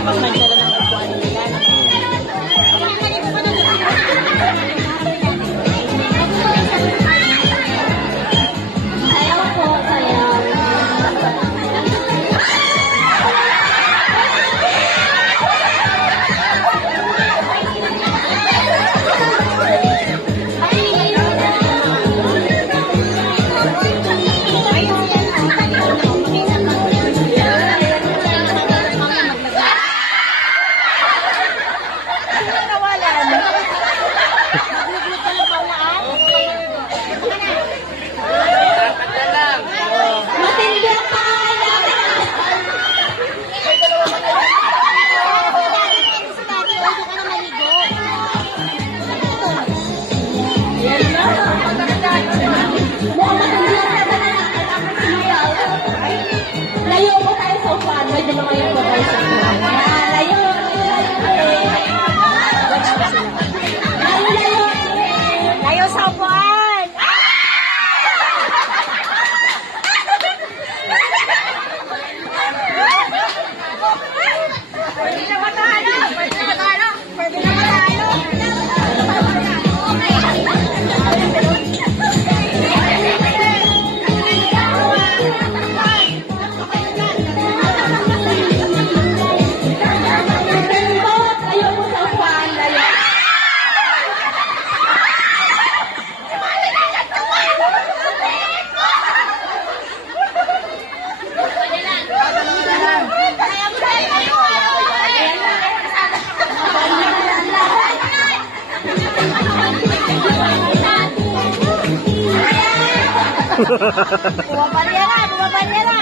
dapat magdala ng upuan nila. Ayaw po, ayaw. Matindi ang pangalan. Layo po tayo sa upuan. Medyo lumayo po tayo sa upuan. Layo. Layo. Layo sa upuan! Pwede na matalo! Pwede na matalo! Pwede na matalo! Layo po sa upuan. Layo. Bumabarya na! Bumabarya na!